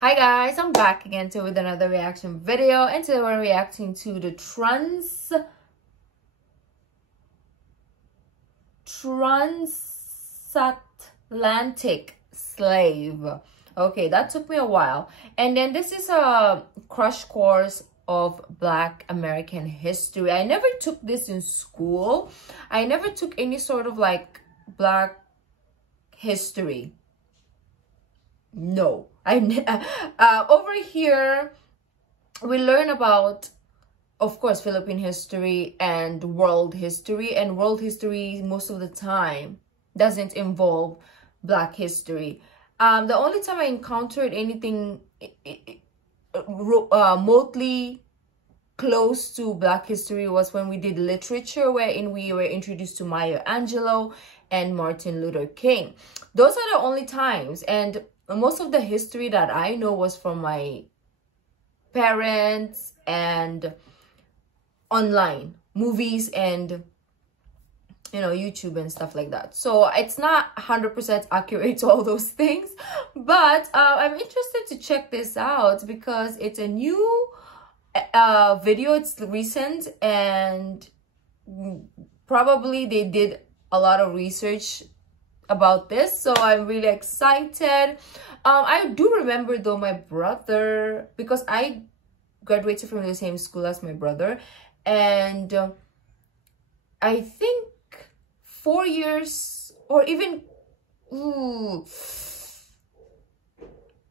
Hi guys, I'm back again with another reaction video, and today we're reacting to the Transatlantic slave. Okay, that took me a while. And then this is a crash course of Black American history. I never took this in school. I never took any sort of like Black history. No, over here we learn about, of course, Philippine history and world history, and world history most of the time doesn't involve Black history. The only time I encountered anything remotely close to Black history was when we did literature, wherein we were introduced to Maya Angelou and Martin Luther King. Those are the only times, and most of the history that I know was from my parents and online movies and YouTube and stuff like that. So it's not 100% accurate to all those things, but I'm interested to check this out because it's a new video. It's recent, and probably they did a lot of research about this, so I'm really excited. I do remember though my brother, because I graduated from the same school as my brother, and I think 4 years or even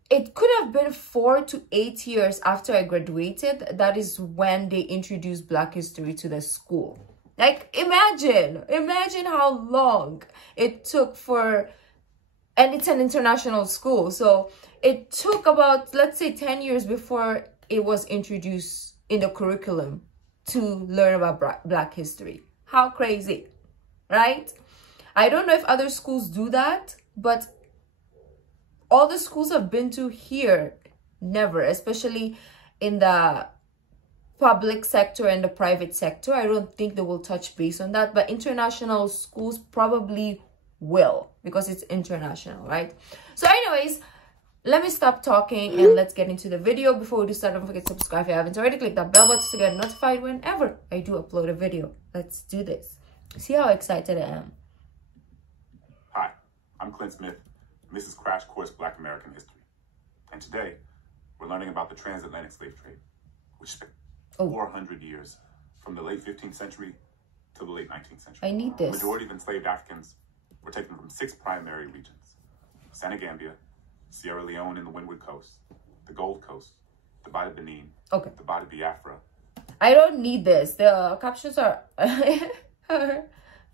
it could have been 4 to 8 years after I graduated, that is when they introduced Black history to the school. Like, imagine how long it took for, and it's an international school, so it took about, let's say, 10 years before it was introduced in the curriculum to learn about Black history. How crazy, right? I don't know if other schools do that, but all the schools I've been to here, never, especially in the public sector and the private sector. I don't think they will touch base on that, but international schools probably will, because it's international, right? So anyways, let me stop talking and let's get into the video. Before we do start, don't forget to subscribe if you haven't already. Click that bell button to get notified whenever I do upload a video. Let's do this. See how excited I am. Hi, I'm Clint Smith, and this is Crash Course Black American History. And today, we're learning about the transatlantic slave trade, which spent 400 years, from the late 15th century to the late 19th century. I need this. The majority of enslaved Africans were taken from 6 primary regions: Senegambia, Sierra Leone in the Windward Coast, the Gold Coast, the Bada Benin, the Bada Biafra. I don't need this. The captions are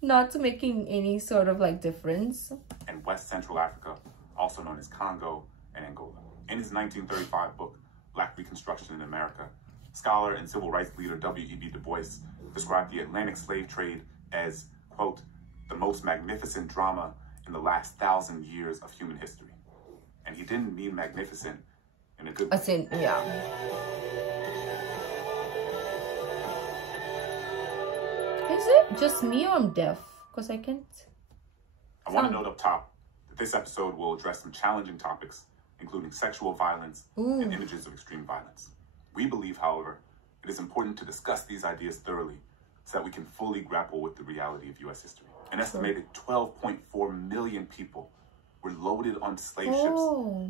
not making any sort of like difference. And West Central Africa, also known as Congo and Angola. In his 1935 book, Black Reconstruction in America, scholar and civil rights leader W.E.B. Du Bois described the Atlantic slave trade as, quote, the most magnificent drama in the last 1,000 years of human history. And he didn't mean magnificent in a good way. As in, yeah. Is it just me or I'm deaf? Because I can't. I want to note up top that this episode will address some challenging topics, including sexual violence and images of extreme violence. We believe, however, it is important to discuss these ideas thoroughly so that we can fully grapple with the reality of U.S. history. An estimated 12.4 million people were loaded on slave ships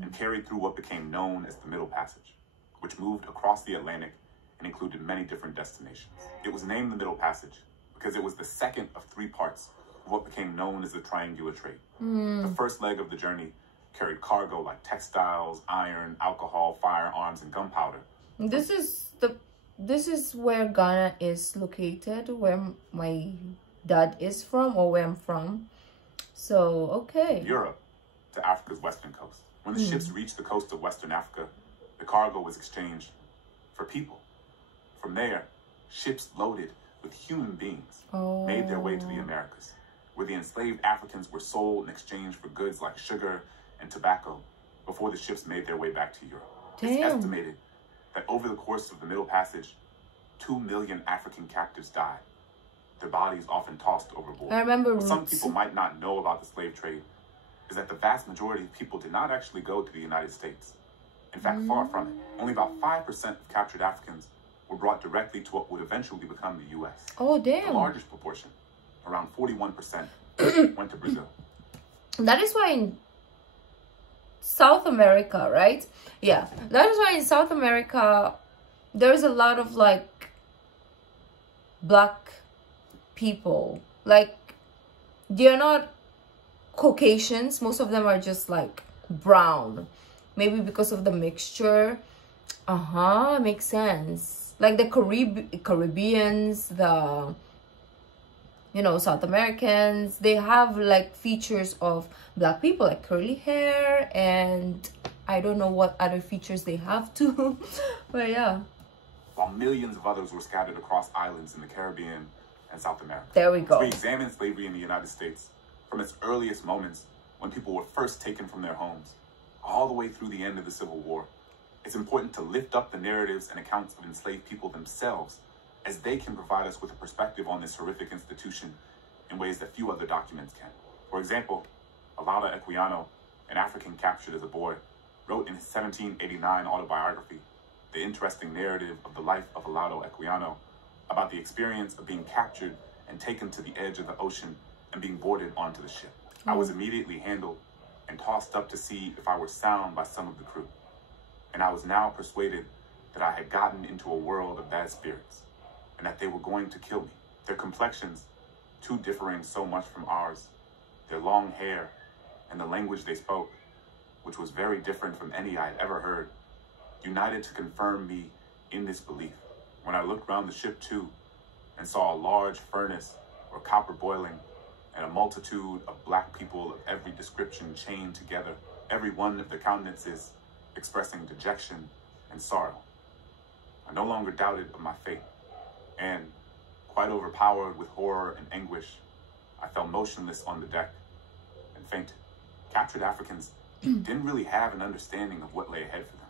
and carried through what became known as the Middle Passage, which moved across the Atlantic and included many different destinations. It was named the Middle Passage because it was the second of 3 parts of what became known as the triangular trade. The first leg of the journey carried cargo like textiles, iron, alcohol, firearms, and gunpowder. This is where Ghana is located, where my dad is from, or where I'm from. So, okay. Europe to Africa's western coast. When the ships reached the coast of Western Africa, the cargo was exchanged for people. From there, ships loaded with human beings made their way to the Americas, where the enslaved Africans were sold in exchange for goods like sugar and tobacco before the ships made their way back to Europe. It's estimated that over the course of the Middle Passage, 2 million African captives died, their bodies often tossed overboard. I remember what some people might not know about the slave trade is that the vast majority of people did not actually go to the United States. In fact, far from it. Only about 5% of captured Africans were brought directly to what would eventually become the U.S. Oh, damn. The largest proportion, around 41%, went to Brazil. That is why in South America, right? Yeah, that is why in South America, there's a lot of, like, black people. Like, they're not Caucasians. Most of them are just, like, brown. Maybe because of the mixture. Makes sense. Like the Caribbeans, the, you know, South Americans, they have like features of black people, like curly hair, and I don't know what other features they have too. But yeah. While millions of others were scattered across islands in the Caribbean and South America. There we go. We examined slavery in the United States from its earliest moments when people were first taken from their homes, all the way through the end of the Civil War. It's important to lift up the narratives and accounts of enslaved people themselves, as they can provide us with a perspective on this horrific institution in ways that few other documents can. For example, Olaudah Equiano, an African captured as a boy, wrote in his 1789 autobiography the interesting narrative of the life of Olaudah Equiano about the experience of being captured and taken to the edge of the ocean and being boarded onto the ship. I was immediately handled and tossed up to see if I were sound by some of the crew. And I was now persuaded that I had gotten into a world of bad spirits, and that they were going to kill me. Their complexions, too differing so much from ours, their long hair, and the language they spoke, which was very different from any I had ever heard, united to confirm me in this belief. When I looked round the ship too, and saw a large furnace or copper boiling, and a multitude of black people of every description chained together, every one of their countenances expressing dejection and sorrow, I no longer doubted of my fate, and, quite overpowered with horror and anguish, I fell motionless on the deck and fainted. Captured Africans didn't really have an understanding of what lay ahead for them.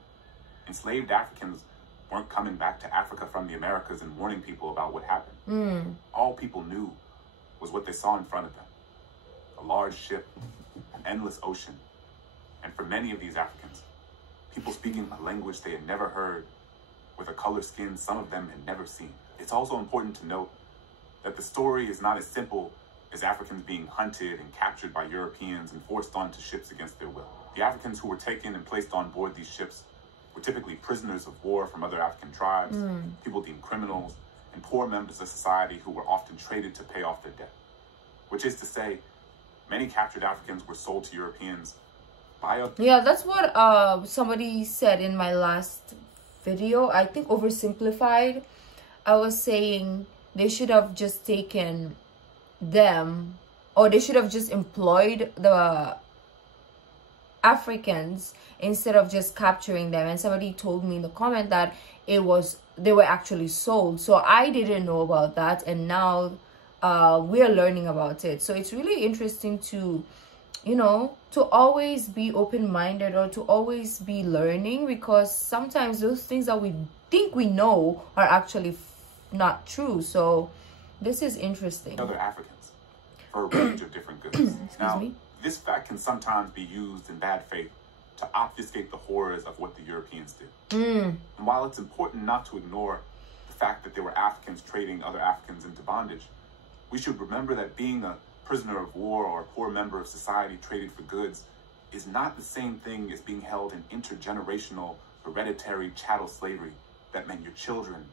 Enslaved Africans weren't coming back to Africa from the Americas and warning people about what happened. All people knew was what they saw in front of them. A large ship, an endless ocean, and for many of these Africans, people speaking a language they had never heard, with a color skin some of them had never seen. It's also important to note that the story is not as simple as Africans being hunted and captured by Europeans and forced onto ships against their will. The Africans who were taken and placed on board these ships were typically prisoners of war from other African tribes, people deemed criminals, and poor members of society who were often traded to pay off their debt. Which is to say, many captured Africans were sold to Europeans. Yeah, that's what somebody said in my last video. I think oversimplified. I was saying they should have just taken them, or they should have just employed the Africans instead of just capturing them. And somebody told me in the comment that they were actually sold. So I didn't know about that, and now we're learning about it. So it's really interesting to, you know, to always be open-minded, or to always be learning, because sometimes those things that we think we know are actually not true. So this is interesting. Other Africans for a range of different goods. Now, this fact can sometimes be used in bad faith to obfuscate the horrors of what the Europeans did. And while it's important not to ignore the fact that there were Africans trading other Africans into bondage, we should remember that being a prisoner of war or a poor member of society traded for goods is not the same thing as being held in intergenerational hereditary chattel slavery that meant your children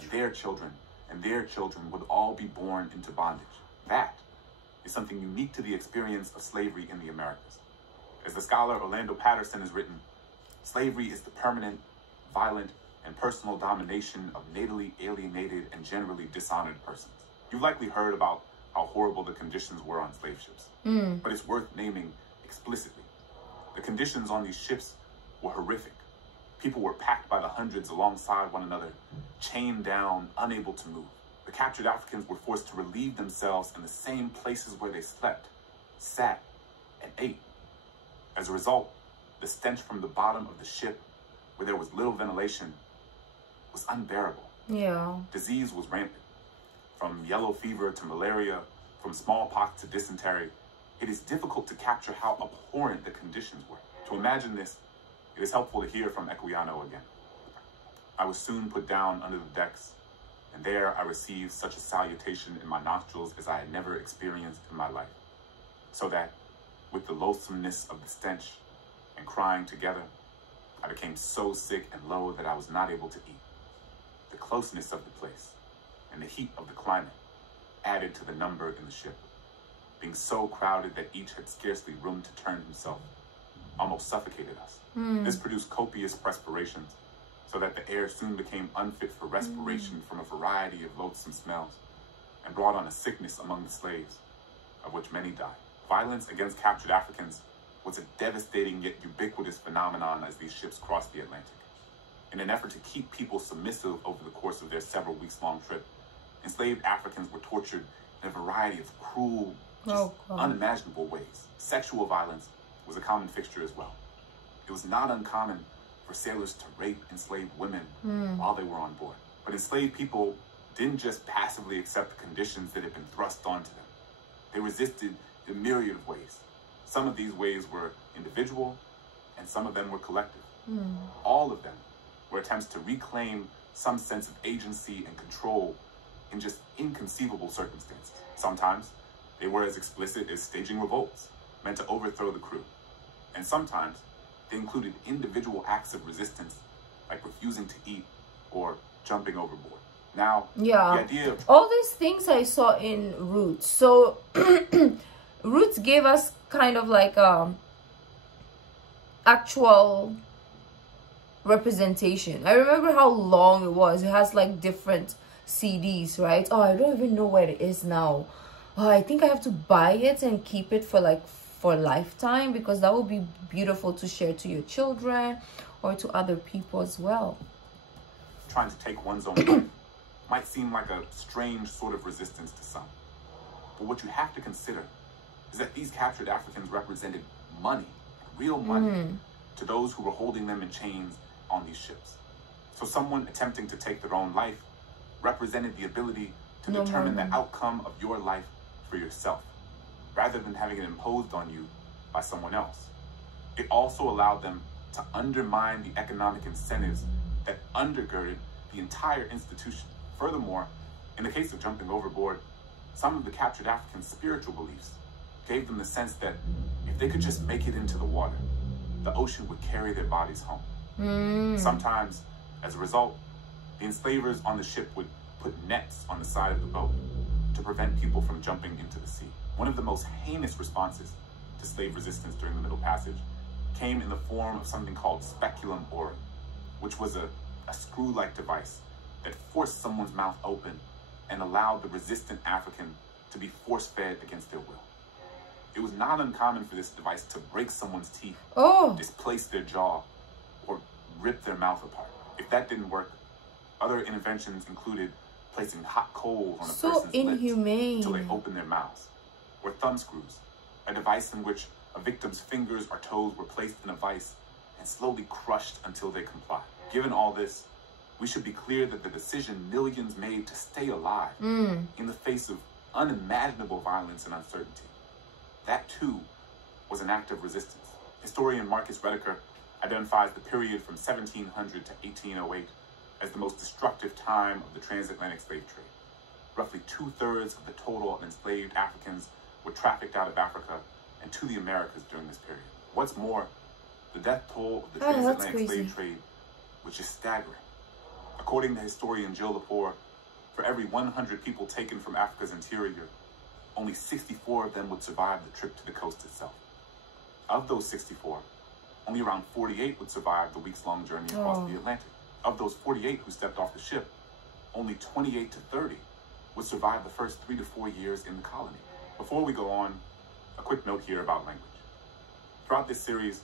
and their children and their children would all be born into bondage. That is something unique to the experience of slavery in the Americas. As the scholar Orlando Patterson has written, slavery is the permanent, violent, and personal domination of natally alienated and generally dishonored persons. You've likely heard about how horrible the conditions were on slave ships, but it's worth naming explicitly. The conditions on these ships were horrific. People were packed by the hundreds alongside one another, chained down, unable to move. The captured Africans were forced to relieve themselves in the same places where they slept, sat, and ate. As a result, the stench from the bottom of the ship, where there was little ventilation, was unbearable. Yeah. Disease was rampant. From yellow fever to malaria, from smallpox to dysentery, it is difficult to capture how abhorrent the conditions were. To imagine this It is helpful to hear from Equiano again. I was soon put down under the decks, and there I received such a salutation in my nostrils as I had never experienced in my life, so that, with the loathsomeness of the stench and crying together, I became so sick and low that I was not able to eat. The closeness of the place and the heat of the climate added to the number in the ship, being so crowded that each had scarcely room to turn himself, almost suffocated us. This produced copious perspirations, so that the air soon became unfit for respiration from a variety of loathsome smells, and brought on a sickness among the slaves, of which many died. Violence against captured Africans was a devastating yet ubiquitous phenomenon as these ships crossed the Atlantic. In an effort to keep people submissive over the course of their several weeks-long trip, enslaved Africans were tortured in a variety of cruel, unimaginable ways. Sexual violence was a common fixture as well. It was not uncommon for sailors to rape enslaved women while they were on board. But enslaved people didn't just passively accept the conditions that had been thrust onto them. They resisted in a myriad of ways. Some of these ways were individual, and some of them were collective. All of them were attempts to reclaim some sense of agency and control in just inconceivable circumstances. Sometimes they were as explicit as staging revolts meant to overthrow the crew. And sometimes they included individual acts of resistance, like refusing to eat or jumping overboard. Now, the idea of all these things I saw in Roots. So Roots gave us kind of like actual representation. I remember how long it was. It has like different CDs, right? Oh, I don't even know where it is now. Oh, I think I have to buy it and keep it for like for a lifetime, because that would be beautiful to share to your children or to other people as well. Trying to take one's own life might seem like a strange sort of resistance to some. But what you have to consider is that these captured Africans represented money, real money, to those who were holding them in chains on these ships. So someone attempting to take their own life represented the ability to determine the outcome of your life for yourself, rather than having it imposed on you by someone else. It also allowed them to undermine the economic incentives that undergirded the entire institution. Furthermore, in the case of jumping overboard, some of the captured Africans' spiritual beliefs gave them the sense that if they could just make it into the water, the ocean would carry their bodies home. Sometimes, as a result, the enslavers on the ship would put nets on the side of the boat to prevent people from jumping into the sea. One of the most heinous responses to slave resistance during the Middle Passage came in the form of something called speculum orum, which was a screw-like device that forced someone's mouth open and allowed the resistant African to be force-fed against their will. It was not uncommon for this device to break someone's teeth, displace their jaw, or rip their mouth apart. If that didn't work, other interventions included placing hot coals on a person's lips until they opened their mouths, or thumb screws, a device in which a victim's fingers or toes were placed in a vice and slowly crushed until they complied. Given all this, we should be clear that the decision millions made to stay alive in the face of unimaginable violence and uncertainty, that too was an act of resistance. Historian Marcus Rediker identifies the period from 1700 to 1808 as the most destructive time of the transatlantic slave trade. Roughly 2/3 of the total of enslaved Africans were trafficked out of Africa and to the Americas during this period. What's more, the death toll of the transatlantic slave trade was just staggering. According to historian Jill Lepore, for every 100 people taken from Africa's interior, only 64 of them would survive the trip to the coast itself. Of those 64, only around 48 would survive the weeks-long journey across the Atlantic. Of those 48 who stepped off the ship, only 28 to 30 would survive the first 3 to 4 years in the colony. Before we go on, a quick note here about language. Throughout this series,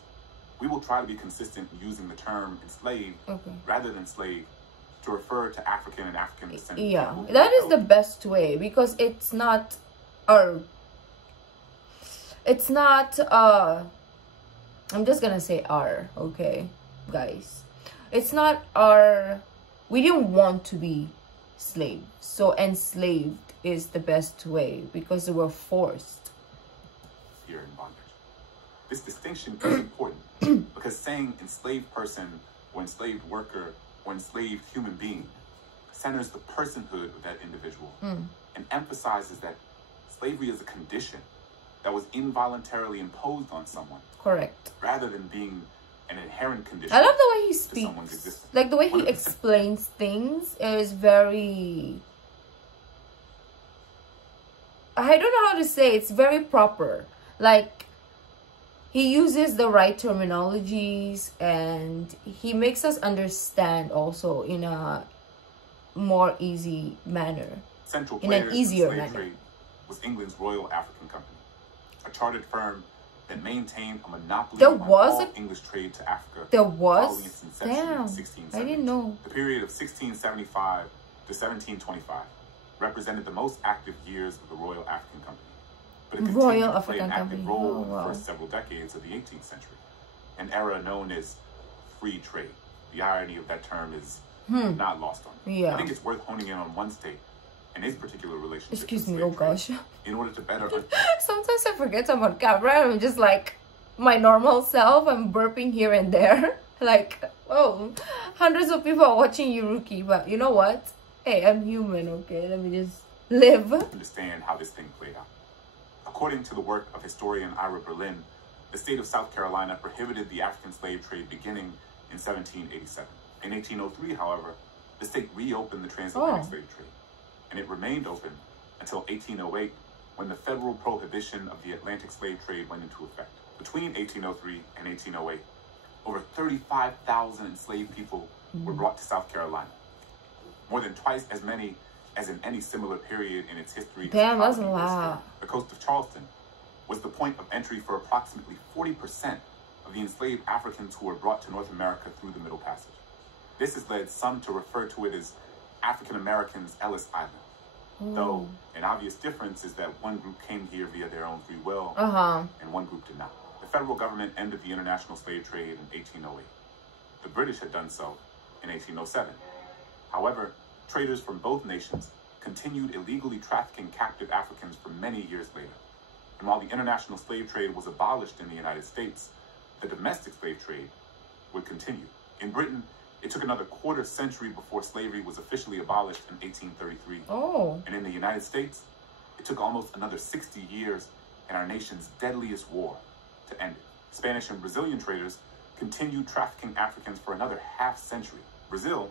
we will try to be consistent in using the term enslaved rather than slave to refer to African and African descendant people. That is the best way, because it's not I'm just gonna say okay, guys. It's not we didn't want to be slaves. So enslaved is the best way, because they were forced. Here in bondage. This distinction is important because saying enslaved person or enslaved worker or enslaved human being centers the personhood of that individual and emphasizes that slavery is a condition that was involuntarily imposed on someone. Correct. Rather than being an inherent condition. I love the way he speaks. Someone's existence. Like the way he explains things is very... I don't know how to say. It's very proper. Like, he uses the right terminologies and he makes us understand also in a more easy manner. Central in an easier slave manner. Trade was England's Royal African Company, a chartered firm that maintained a monopoly on all English trade to Africa. There was? Following its inception in Damn, 1670. I didn't know. The period of 1675 to 1725 represented the most active years of the Royal African Company. But it continued to play an active role in the first several decades of the 18th century, an era known as free trade. The irony of that term is not lost on me. Yeah. I think it's worth honing in on one state and its particular relationship. Excuse to me, slave oh gosh. trade in order to better Sometimes I forget I'm on camera. I'm just like my normal self. I'm burping here and there. Like, oh, hundreds of people are watching you, Ruky. But you know what? Hey, I'm human, okay? Let me just live. Understand how this thing played out. According to the work of historian Ira Berlin, the state of South Carolina prohibited the African slave trade beginning in 1787. In 1803, however, the state reopened the transatlantic slave trade, and it remained open until 1808, when the federal prohibition of the Atlantic slave trade went into effect. Between 1803 and 1808, over 35,000 enslaved people were brought to South Carolina, more than twice as many as in any similar period in its history. Damn, that's a lot. The coast of Charleston was the point of entry for approximately 40% of the enslaved Africans who were brought to North America through the Middle Passage. This has led some to refer to it as African Americans' Ellis Island. Though an obvious difference is that one group came here via their own free will and one group did not. The federal government ended the international slave trade in 1808. The British had done so in 1807. However, traders from both nations continued illegally trafficking captive Africans for many years later. And while the international slave trade was abolished in the United States, the domestic slave trade would continue. In Britain, it took another quarter century before slavery was officially abolished in 1833. And in the United States, it took almost another 60 years in our nation's deadliest war to end it. Spanish and Brazilian traders continued trafficking Africans for another half century. Brazil,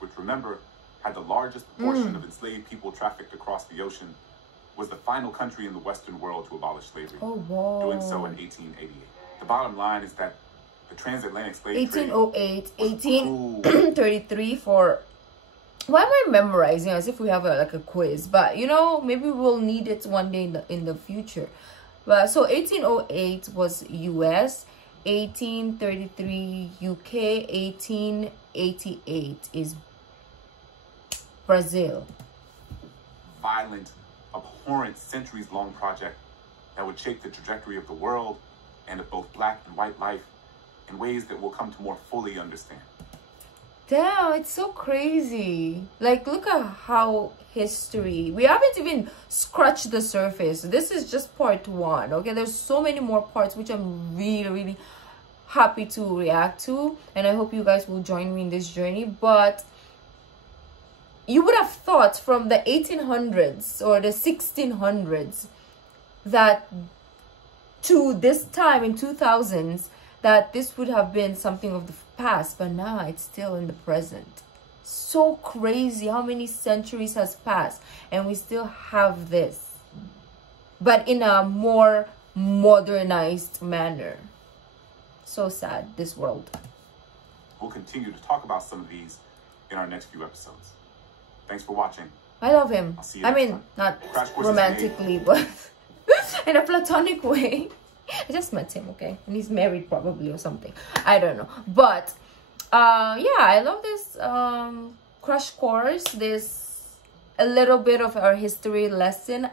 which remember had the largest portion of enslaved people trafficked across the ocean, was the final country in the Western world to abolish slavery, doing so in 1888. The bottom line is that the transatlantic slave 1808, 1833 for... Why am I memorizing as if we have like a quiz? But, you know, maybe we'll need it one day in the future. But so 1808 was US, 1833 UK, 1888 is Brazil. Violent, abhorrent, centuries-long project that would shape the trajectory of the world and of both black and white life in ways that we'll come to more fully understand. Damn, it's so crazy. Like, look at how history... We haven't even scratched the surface. This is just part one, okay? There's so many more parts which I'm really, really happy to react to. And I hope you guys will join me in this journey. But you would have thought from the 1800s or the 1600s that to this time in 2000s, that this would have been something of the past, but now it's still in the present. So crazy how many centuries has passed and we still have this, but in a more modernized manner. So sad, this world. We'll continue to talk about some of these in our next few episodes. Thanks for watching. I love him. I'll see you I next mean, time. not romantically, but in a platonic way. I just met him, okay? And he's married probably or something. I don't know. But, yeah, I love this crash course. This, a little bit of our history lesson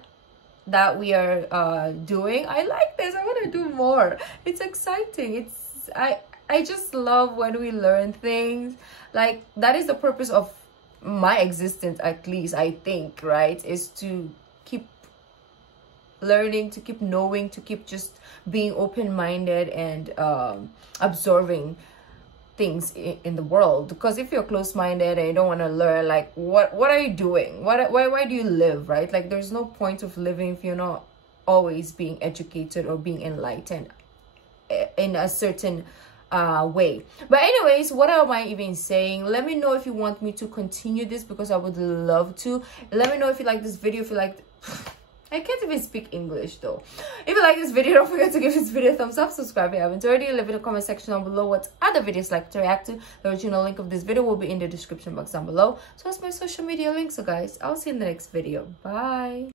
that we are doing. I like this. I want to do more. It's exciting. I just love when we learn things. Like, that is the purpose of my existence, at least, I think, right? Is to keep learning, to keep knowing, to keep just being open-minded and absorbing things in the world. Because if you're close-minded and you don't want to learn, like what are you doing? Why do you live, right? Like there's no point of living if you're not always being educated or being enlightened in a certain way. But anyways, what am I even saying? Let me know if you want me to continue this, because I would love to. Let me know if you like this video, if you like I can't even speak English though. If you like this video, don't forget to give this video a thumbs up, subscribe if you haven't already, leave in the comment section down below what other videos like to react to. The original link of this video will be in the description box down below, so that's my social media links. So guys, I'll see you in the next video. Bye.